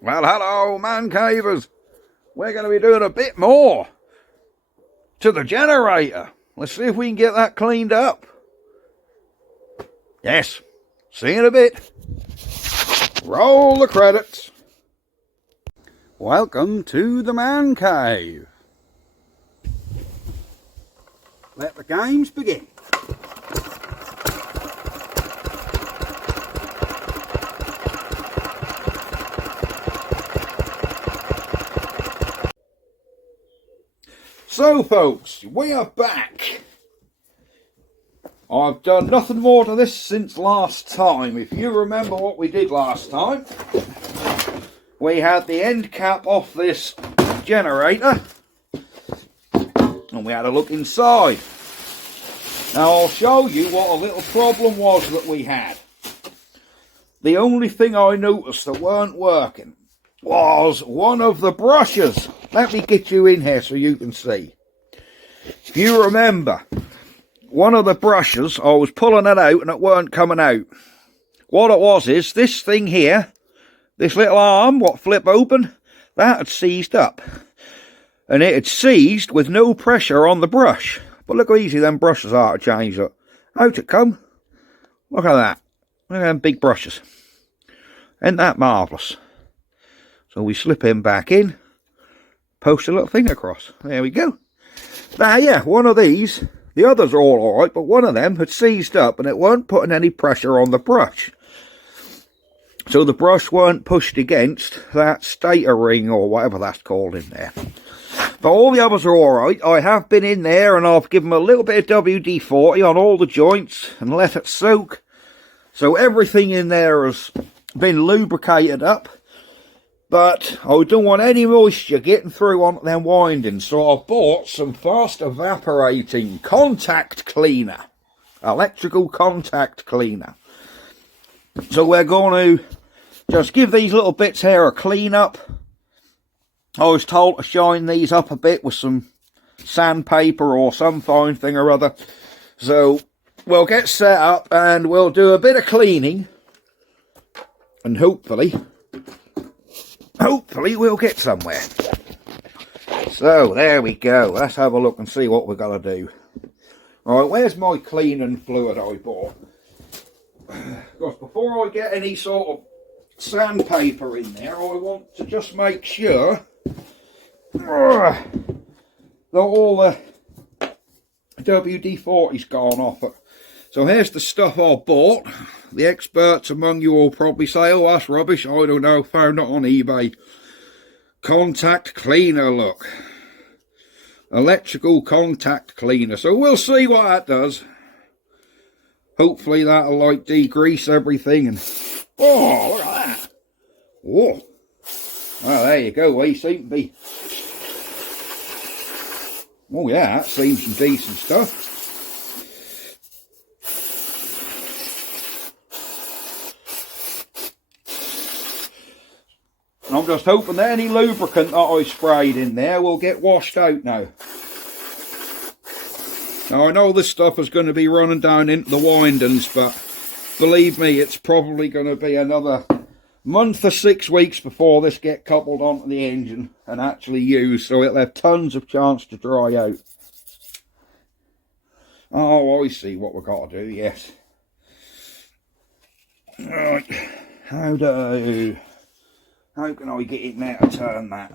Well, hello, man cavers. We're going to be doing a bit more to the generator. Let's see if we can get that cleaned up. Yes, see you in a bit. Roll the credits. Welcome to the man cave. Let the games begin. So folks, we are back. I've done nothing more to this since last time. If you remember what we did last time, we had the end cap off this generator and we had a look inside. Now I'll show you what a little problem was that we had. The only thing I noticed that weren't working was one of the brushes. Let me get you in here so you can see. If you remember, one of the brushes, I was pulling it out and it weren't coming out. What it was is, this thing here, this little arm, what flip open, that had seized up. And it had seized with no pressure on the brush. But look how easy them brushes are to change it. Out it come. Look at that. Look at them big brushes. Isn't that marvellous? So we slip him back in. Post a little thing across. There we go. Now, yeah, one of these, the others are all alright, but one of them had seized up and it weren't putting any pressure on the brush. So the brush weren't pushed against that stator ring or whatever that's called in there. But all the others are alright. I have been in there and I've given them a little bit of WD-40 on all the joints and let it soak. So everything in there has been lubricated up. But I don't want any moisture getting through on them windings, so I've bought some fast evaporating contact cleaner. Electrical contact cleaner. So we're going to just give these little bits here a clean up. I was told to shine these up a bit with some sandpaper or some fine thing or other. So we'll get set up and we'll do a bit of cleaning. And hopefully we'll get somewhere. So there we go. Let's have a look and see what we're going to do. Alright, where's my cleaning fluid I bought? Because before I get any sort of sandpaper in there, I want to just make sure that all the WD-40's gone off it. So here's the stuff I bought. The experts among you will probably say, oh, that's rubbish. I don't know, found it on eBay. Contact cleaner, look. Electrical contact cleaner. So we'll see what that does. Hopefully that'll like degrease everything and... Oh, look at that. Whoa. Well, there you go. We seem to be... Oh yeah, that seems some decent stuff. I'm just hoping that any lubricant that I sprayed in there will get washed out now. Now I know this stuff is going to be running down into the windings, but believe me, it's probably going to be another month or 6 weeks before this get coupled onto the engine and actually used, so it'll have tons of chance to dry out. Oh, I see what we've got to do, yes. Right, how can I get in there to turn that?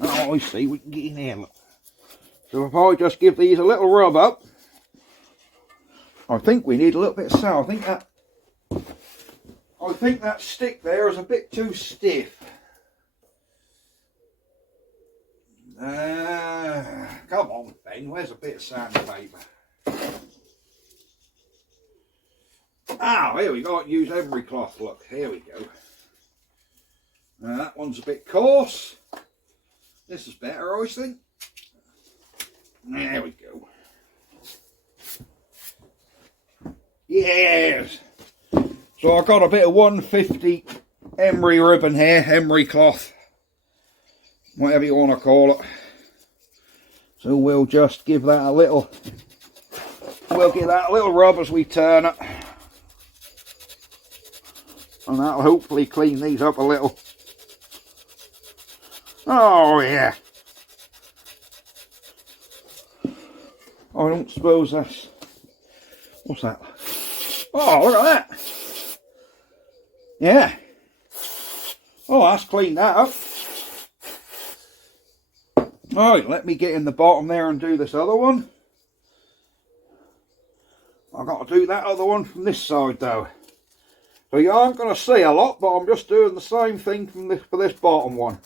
Oh, I see, we can get in there, look. So if I just give these a little rub up, I think we need a little bit of sand. I think that stick there is a bit too stiff. Come on, Ben, where's a bit of sandpaper? Ah, here we go, use every cloth, look, here we go. That one's a bit coarse. This is better, I think. There we go. Yes. So I've got a bit of 150 emery ribbon here, emery cloth, whatever you want to call it. So we'll just give that a little, rub as we turn it. and that'll hopefully clean these up a little. Oh yeah. I don't suppose that's... What's that? Oh, look at that. Yeah. Oh, that's cleaned that up. Right, let me get in the bottom there and do this other one. I've got to do that other one from this side though. So you aren't going to see a lot, but I'm just doing the same thing from this, for this bottom one.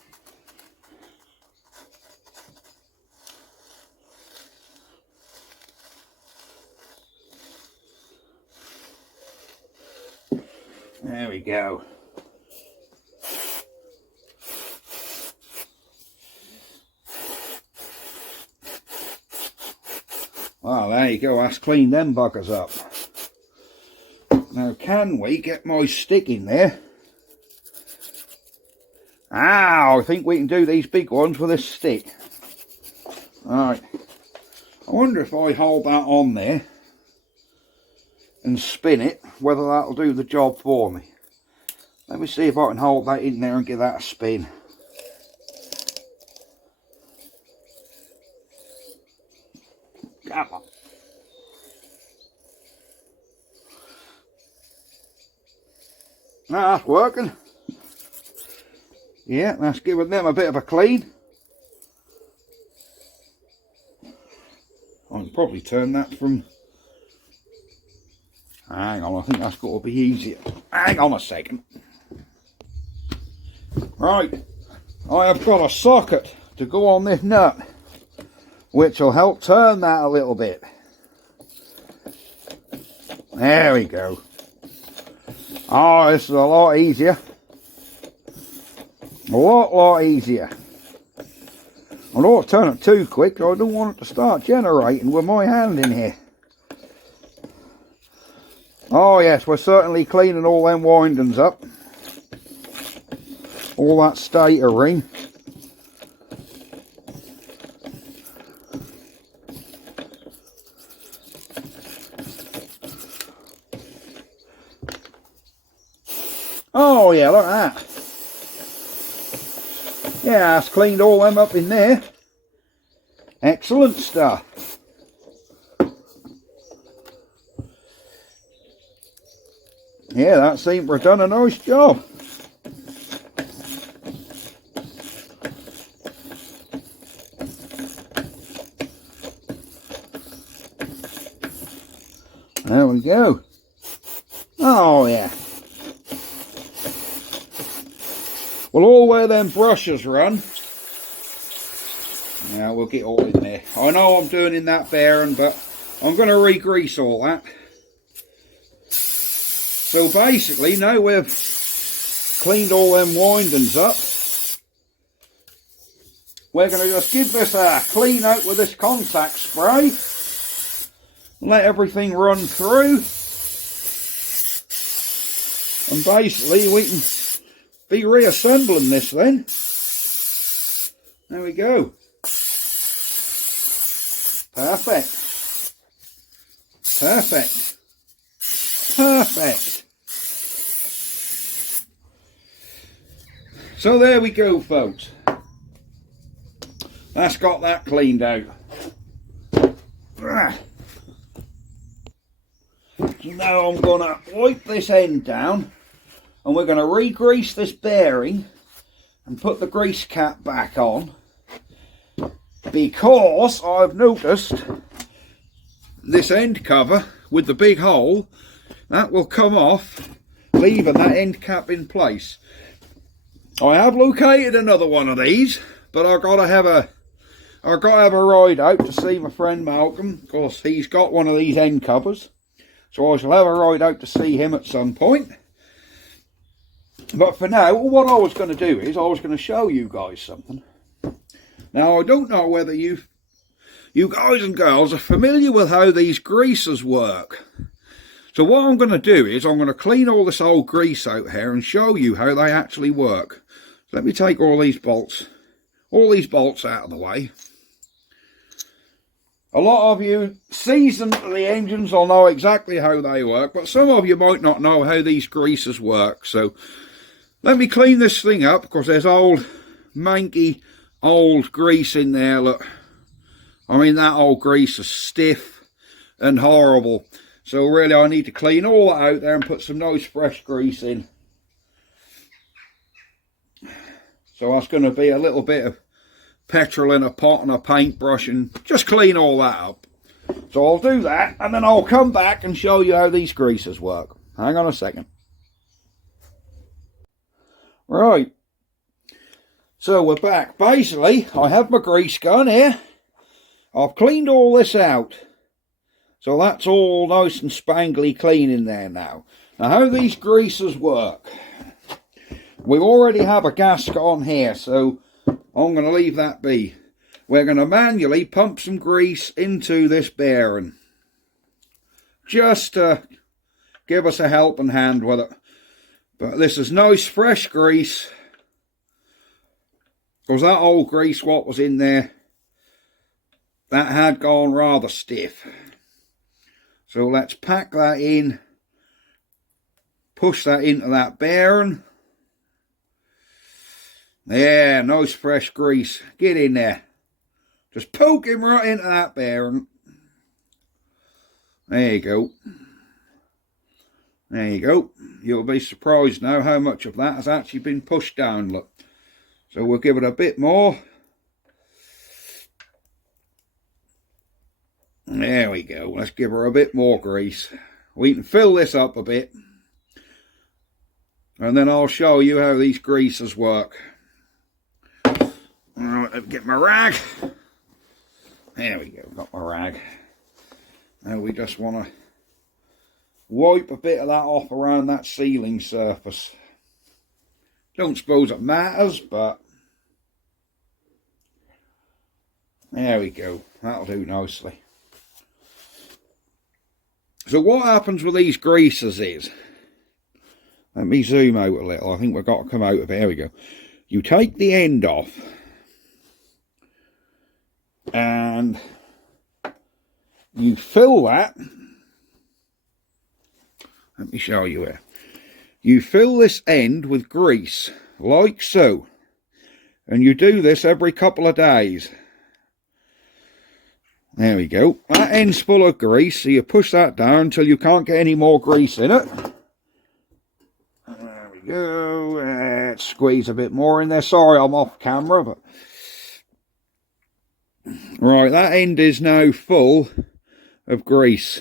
There we go. Well, there you go, that's cleaned them buggers up. Now, can we get my stick in there? Ah, I think we can do these big ones with this stick. Alright. I wonder if I hold that on there and spin it, whether that'll do the job for me. Let me see if I can hold that in there and give that a spin. Come on. That's working. Yeah, that's giving them a bit of a clean. I can probably turn that from... Hang on, I think that's got to be easier. Hang on a second. Right, I have got a socket to go on this nut, which will help turn that a little bit. There we go. Oh, this is a lot easier. A lot easier. I don't turn it too quick, so I don't want it to start generating with my hand in here. Oh yes, we're certainly cleaning all them windings up. All that stator ring. Oh yeah, look at that. Yeah, it's cleaned all them up in there. Excellent stuff. Yeah, that seemed to have done a nice job. There we go. Oh yeah. Well, all where them brushes run. Yeah, we'll get all in there. I know I'm doing in that bearing, but I'm going to re-grease all that. So basically, now we've cleaned all them windings up, we're going to just give this a clean out with this contact spray. Let everything run through. And basically we can be reassembling this then. There we go. Perfect. Perfect. Perfect. So there we go, folks. That's got that cleaned out. So now I'm going to wipe this end down and we're going to re-grease this bearing and put the grease cap back on, because I've noticed this end cover with the big hole, that will come off, leaving that end cap in place. I have located another one of these, but I've got to have a ride out to see my friend Malcolm, because he's got one of these end covers. So I shall have a ride out to see him at some point. But for now, what I was going to do is I was going to show you guys something. Now, I don't know whether you guys and girls are familiar with how these greasers work. So what I'm going to do is I'm going to clean all this old grease out here and show you how they actually work. So let me take all these bolts out of the way. A lot of you seasoned to the engines will know exactly how they work, but some of you might not know how these greases work. So let me clean this thing up, because there's old manky old grease in there. Look, I mean, that old grease is stiff and horrible. So really I need to clean all that out there and put some nice fresh grease in. So that's going to be a little bit of petrol in a pot and a paintbrush and just clean all that up. So I'll do that, and then I'll come back and show you how these greases work. Hang on a second. Right, so we're back. Basically, I have my grease gun here. I've cleaned all this out. So that's all nice and spangly clean in there now. Now how these greases work. We already have a gasket on here, so I'm going to leave that be. We're going to manually pump some grease into this bearing, just to give us a helping hand with it. But this is nice fresh grease, because that old grease what was in there, that had gone rather stiff. So let's pack that in, push that into that bearing. Yeah, nice fresh grease. Get in there. Just poke him right into that bearing. There you go. There you go. You'll be surprised now how much of that has actually been pushed down, look. So we'll give it a bit more. There we go. Let's give her a bit more grease. We can fill this up a bit, and then I'll show you how these greases work. Alright, let me get my rag. There we go, got my rag. Now we just want to wipe a bit of that off around that sealing surface. Don't suppose it matters, but there we go. That'll do nicely. So what happens with these greases is, let me zoom out a little. I think we've got to come out of it. There we go. You take the end off, and you fill that. Let me show you here. You fill this end with grease, like so. And you do this every couple of days. There we go. That end's full of grease, so you push that down until you can't get any more grease in it. There we go. Let's squeeze a bit more in there. Sorry, I'm off camera, but right, that end is now full of grease.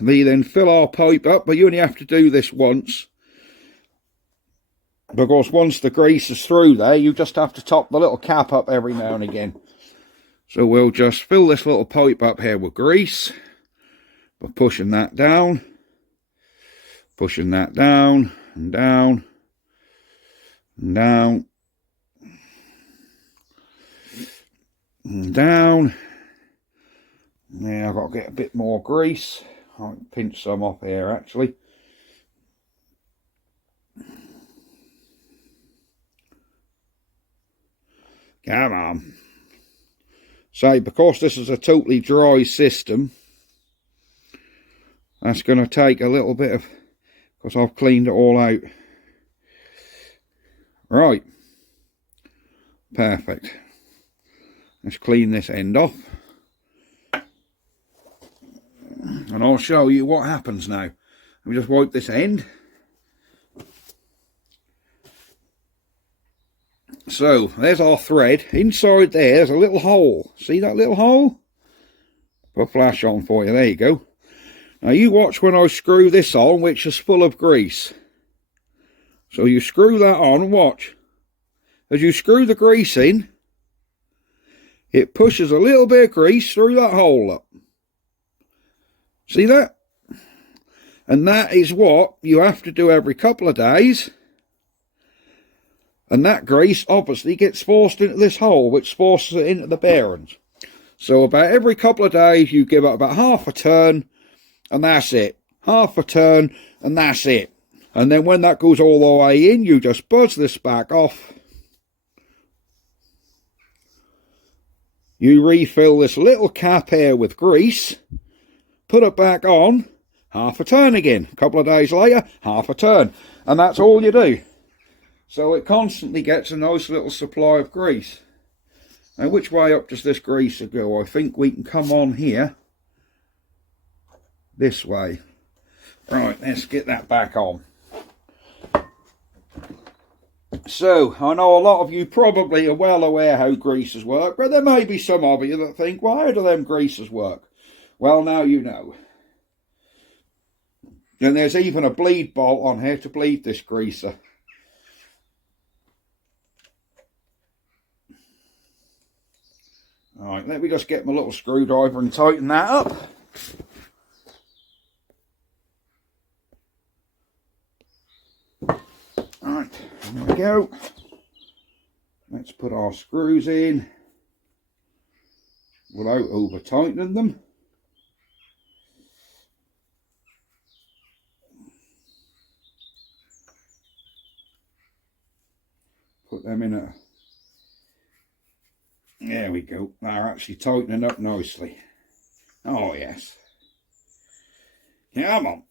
We then fill our pipe up, but you only have to do this once, because once the grease is through there, you just have to top the little cap up every now and again. So we'll just fill this little pipe up here with grease by pushing that down, and down, and down, and down. Now I've got to get a bit more grease. I'll pinch some off here actually. Come on. So because this is a totally dry system, that's going to take a little bit of, because I've cleaned it all out. Right. Perfect. Let's clean this end off. And I'll show you what happens now. Let me just wipe this end. So, there's our thread. Inside there's a little hole. See that little hole? Put a flash on for you. There you go. Now you watch when I screw this on, which is full of grease. So you screw that on and watch. As you screw the grease in, it pushes a little bit of grease through that hole up. See that? And that is what you have to do every couple of days. And that grease obviously gets forced into this hole, which forces it into the bearings. So about every couple of days you give it about half a turn, and that's it. Half a turn, and that's it. And then when that goes all the way in, you just buzz this back off. you refill this little cap here with grease, put it back on, half a turn again. A couple of days later, half a turn. And that's all you do. So it constantly gets a nice little supply of grease. Now, which way up does this greaser go? I think we can come on here. This way. Right, let's get that back on. So, I know a lot of you probably are well aware how greasers work, but there may be some of you that think, well, how do them greasers work? Well, now you know. And there's even a bleed bolt on here to bleed this greaser. Alright, let me just get my little screwdriver and tighten that up. Right, there we go. Let's put our screws in without over tightening them. Put them in a... There we go. They're actually tightening up nicely. Oh yes. Come on.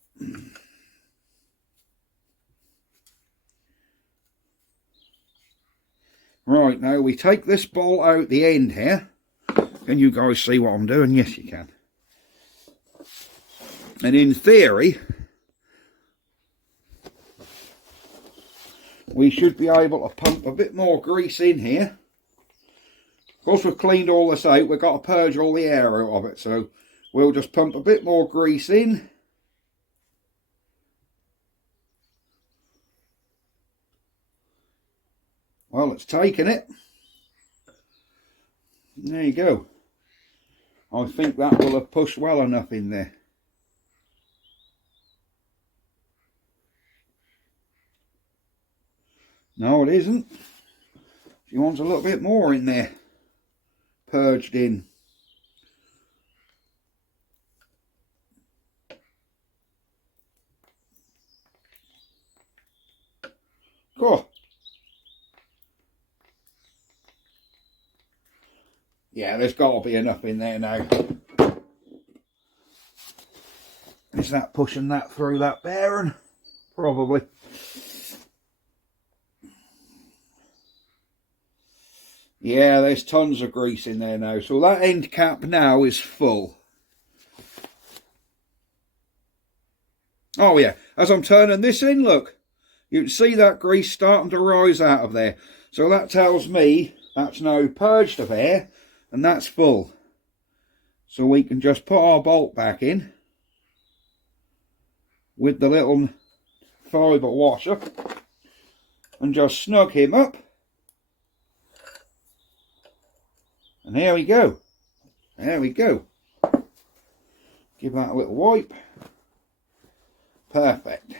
Right, now we take this bolt out the end here. Can you guys see what I'm doing? Yes, you can. And in theory, we should be able to pump a bit more grease in here. Of course, we've cleaned all this out. We've got to purge all the air out of it. So we'll just pump a bit more grease in. Well, it's taken it. There you go. I think that will have pushed well enough in there. No, it isn't. She wants a little bit more in there. Purged in. Cool. Yeah, there's got to be enough in there now. Is that pushing that through that bearing? Probably. Yeah, there's tons of grease in there now. So that end cap now is full. Oh yeah, as I'm turning this in, look. You can see that grease starting to rise out of there. So that tells me that's now purged of air. And that's full. So we can just put our bolt back in with the little fibre washer and just snug him up. And there we go. There we go. Give that a little wipe. Perfect.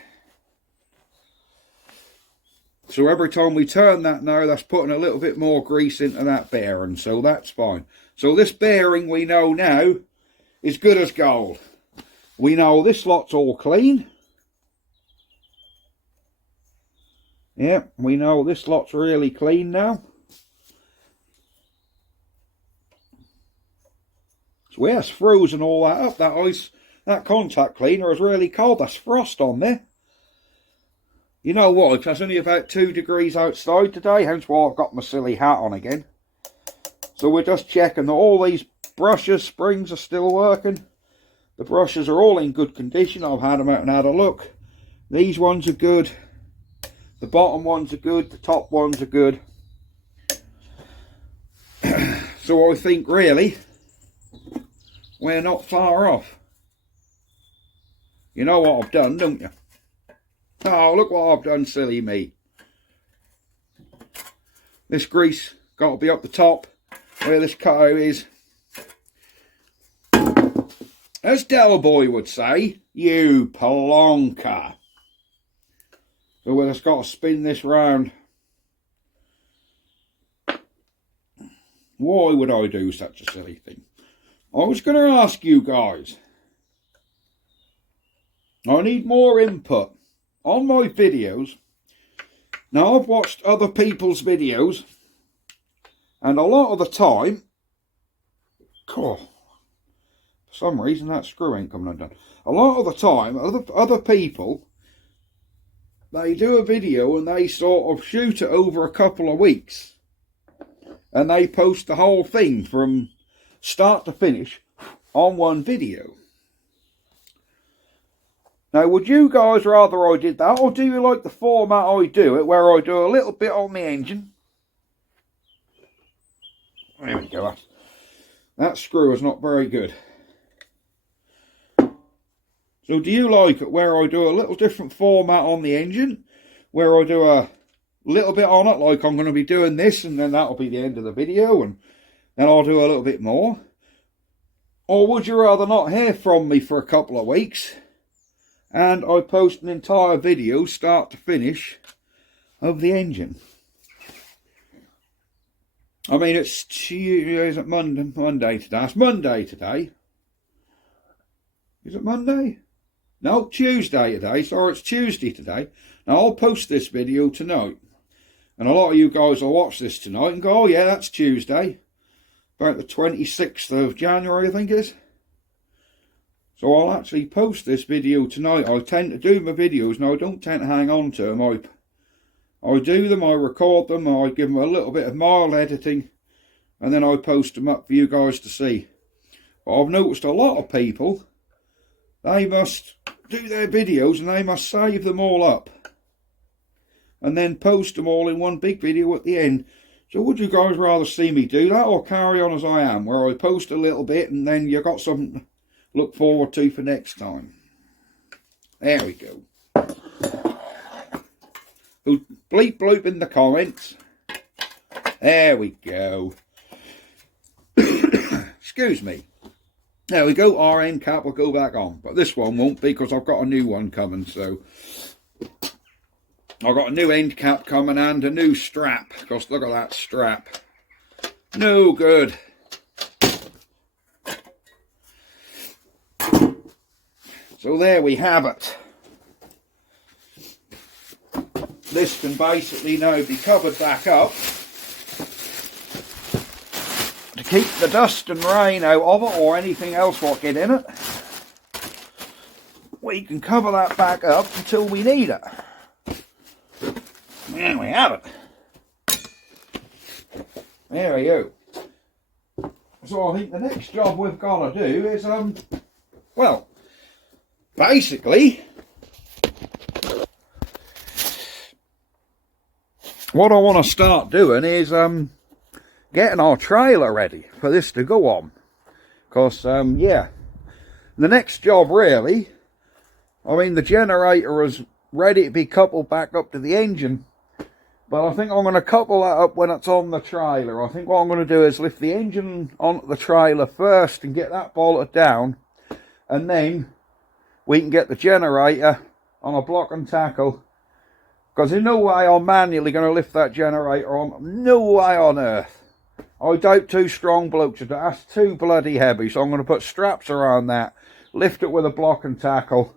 So every time we turn that now, that's putting a little bit more grease into that bearing. So that's fine. So this bearing we know now is good as gold. We know this lot's all clean. Yeah, we know this lot's really clean now. So yeah, it's frozen all that up. That ice, that contact cleaner is really cold. That's frost on there. You know what, it's only about 2 degrees outside today, hence why I've got my silly hat on again. So we're just checking that all these brushes, springs are still working. The brushes are all in good condition. I've had them out and had a look. These ones are good. The bottom ones are good. The top ones are good. So I think really, we're not far off. You know what I've done, don't you? Oh, look what I've done, silly me. This grease got to be up the top where this cutout is. As Delboy would say, you plonker. So we've just got to spin this round. Why would I do such a silly thing? I was going to ask you guys. I need more input on my videos. Now, I've watched other people's videos, and a lot of the time Oh, for some reason that screw ain't coming undone. A lot of the time, other people, they do a video and they sort of shoot it over a couple of weeks. And they post the whole thing from start to finish on one video. Now, would you guys rather I did that, or do you like the format I do it, where I do a little bit on the engine? There we go. That screw is not very good. So do you like it where I do a little different format on the engine, where I do a little bit on it, like I'm going to be doing this, and then that'll be the end of the video, and then I'll do a little bit more? Or would you rather not hear from me for a couple of weeks, and I post an entire video, start to finish, of the engine? I mean, it's Monday today. It's Monday today. Is it Monday? No, Tuesday today. Sorry, it's Tuesday today. Now, I'll post this video tonight. And a lot of you guys will watch this tonight and go, oh yeah, that's Tuesday. About the 26th of January, I think it is. So I'll actually post this video tonight. I tend to do my videos, and I don't tend to hang on to them. I do them, I record them, I give them a little bit of mild editing, and then I post them up for you guys to see. But I've noticed a lot of people, they must do their videos and they must save them all up and then post them all in one big video at the end. So would you guys rather see me do that, or carry on as I am, where I post a little bit and then you got something to look forward to for next time? There we go. Bleep bloop in the comments. There we go. Excuse me. There we go. Our end cap will go back on, but this one won't, because I've got a new one coming. So I've got a new end cap coming and a new strap, because look at that strap. No good. So there we have it. This can basically now be covered back up to keep the dust and rain out of it, or anything else what get in it. We can cover that back up until we need it. And we have it. There we go. So I think the next job we've got to do is, well, basically, what I want to start doing is getting our trailer ready for this to go on. Because, yeah, the next job really, I mean, the generator is ready to be coupled back up to the engine. But I think I'm going to couple that up when it's on the trailer. I think what I'm going to do is lift the engine onto the trailer first and get that bolted down. And then we can get the generator on a block and tackle. Because in no way I'm manually going to lift that generator on. No way on earth. I doubt two strong blokes would do that. That's too bloody heavy. So I'm going to put straps around that, lift it with a block and tackle,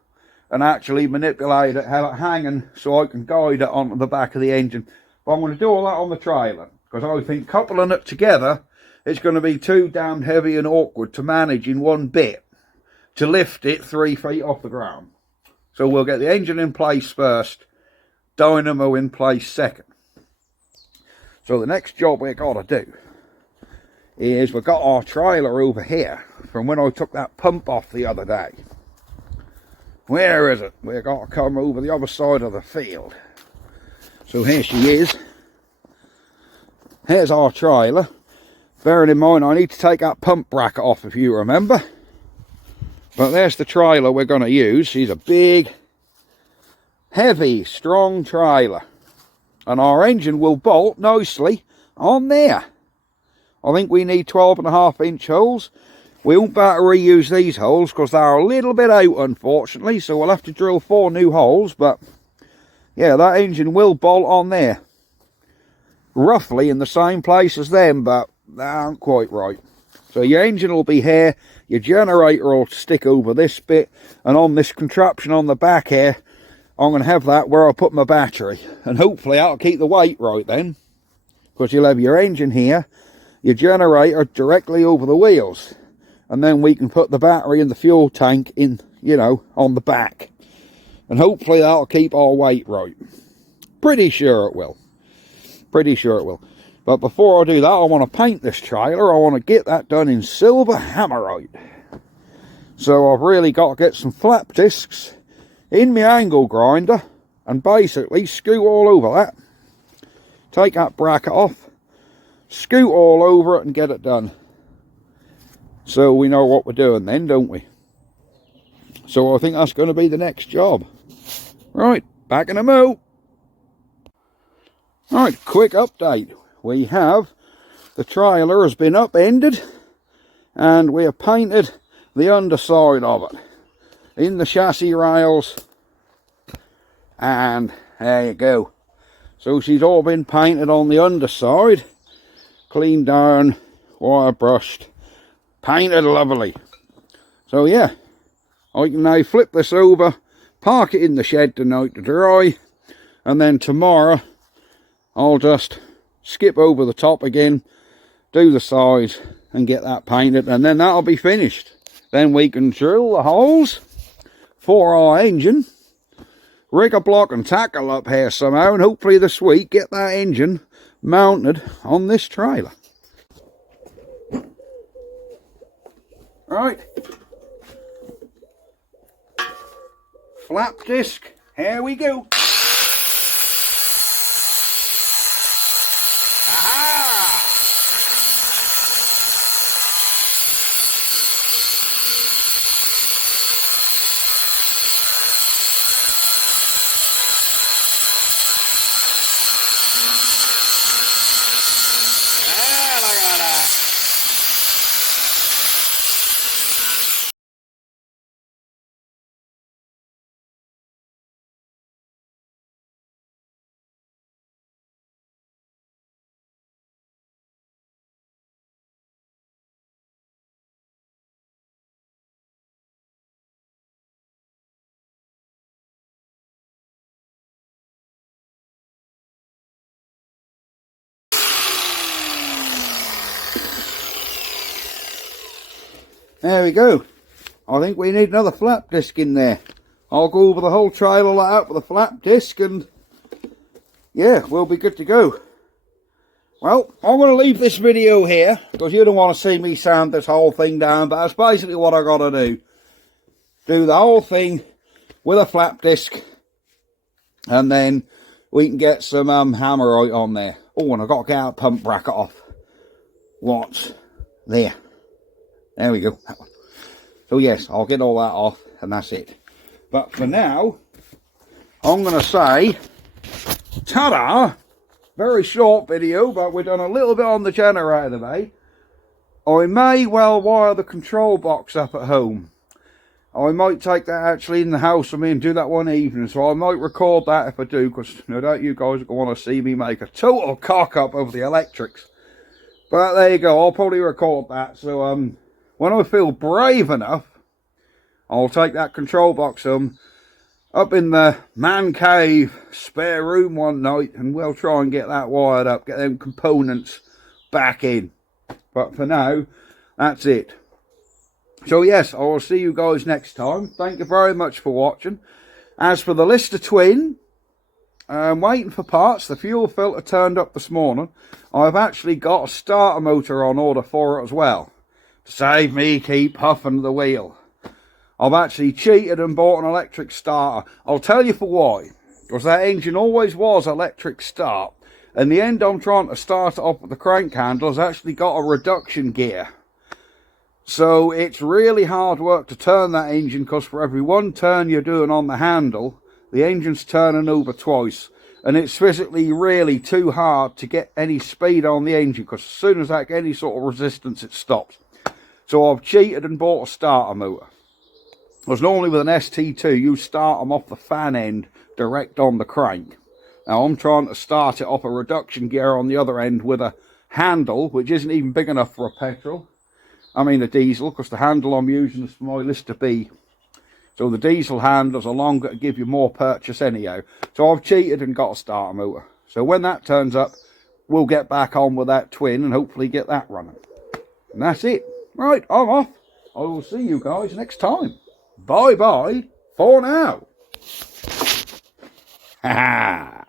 and actually manipulate it, have it hanging so I can guide it onto the back of the engine. But I'm going to do all that on the trailer, because I think coupling it together is going to be too damn heavy and awkward to manage in one bit to lift it 3 feet off the ground. So we'll get the engine in place first, dynamo in place second. So the next job we've got to do is we've got our trailer over here from when I took that pump off the other day. Where is it? We've got to come over the other side of the field. So here she is. Here's our trailer. Bearing in mind I need to take that pump bracket off, if you remember. But there's the trailer we're going to use. She's a big, heavy, strong trailer. And our engine will bolt nicely on there. I think we need 12.5-inch holes. We won't be able to reuse these holes because they're a little bit out, unfortunately. So we'll have to drill 4 new holes. But yeah, that engine will bolt on there. Roughly in the same place as them, but they aren't quite right. So your engine will be here. Your generator will stick over this bit. And on this contraption on the back here, I'm going to have that where I'll put my battery. And hopefully that'll keep the weight right then. Because you'll have your engine here, your generator directly over the wheels. and then we can put the battery and the fuel tank in, you know, on the back. And hopefully that'll keep our weight right. Pretty sure it will. Pretty sure it will. But before I do that, I want to paint this trailer. I want to get that done in silver hammerite. So I've really got to get some flap discs in my angle grinder and basically scoot all over that. Take that bracket off, scoot all over it and get it done. So we know what we're doing then, don't we? So I think that's going to be the next job. Right, back in a mo. Right, quick update. We have, the trailer has been upended and we have painted the underside of it in the chassis rails, and there you go. So she's all been painted on the underside, cleaned down, wire brushed, painted lovely. So yeah, I can now flip this over, park it in the shed tonight to dry, and then tomorrow I'll just skip over the top again, do the sides and get that painted, and then that'll be finished. Then we can drill the holes for our engine, rig a block and tackle up here somehow, and hopefully this week get that engine mounted on this trailer. Right, flap disc, here we go. There we go. I think we need another flap disc in there. I'll go over the whole trailer like that with a flap disc, and yeah, we'll be good to go. Well, I'm going to leave this video here because you don't want to see me sand this whole thing down, but that's basically what I got to do. Do the whole thing with a flap disc, and then we can get some hammerite on there. Oh, and I've got to get our pump bracket off. What's there? There we go. That one. So yes, I'll get all that off, and that's it. But for now, I'm going to say, ta-da! Very short video, but we've done a little bit on the generator today. I may well wire the control box up at home. I might take that actually in the house with me and do that one evening, so I might record that if I do, because no doubt you guys are going to want to see me make a total cock up of the electrics. But there you go, I'll probably record that. So when I feel brave enough, I'll take that control box up in the man cave spare room one night, and we'll try and get that wired up, get them components back in. But for now, that's it. So yes, I will see you guys next time. Thank you very much for watching. As for the Lister Twin, I'm waiting for parts. The fuel filter turned up this morning. I've actually got a starter motor on order for it as well, to save me keep huffing the wheel. I've actually cheated and bought an electric starter. I'll tell you for why. Because that engine always was electric start. In the end, I'm trying to start it up with the crank handle. It's actually got a reduction gear. So it's really hard work to turn that engine, because for every one turn you're doing on the handle, the engine's turning over twice. And it's physically really too hard to get any speed on the engine, because as soon as I get any sort of resistance, it stops. So I've cheated and bought a starter motor. Because normally with an ST2, you start them off the fan end direct on the crank. Now I'm trying to start it off a reduction gear on the other end with a handle, which isn't even big enough for a petrol. I mean a diesel, because the handle I'm using is for my Lister B. So the diesel handles are longer to give you more purchase anyhow. So I've cheated and got a starter motor. So when that turns up, we'll get back on with that twin and hopefully get that running. And that's it. Right, I'm off. I will see you guys next time. Bye bye for now. Ha ha.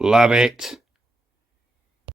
Love it.